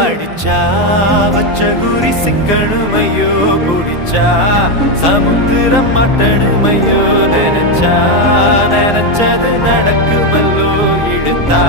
அடிச்சா வச்ச குறி சிக்கணுமையோ புடிச்சா சமுத்திரம் மாட்டணுமையோ நினைச்சா நினைச்சது நடக்குமல்லோ இழுத்தா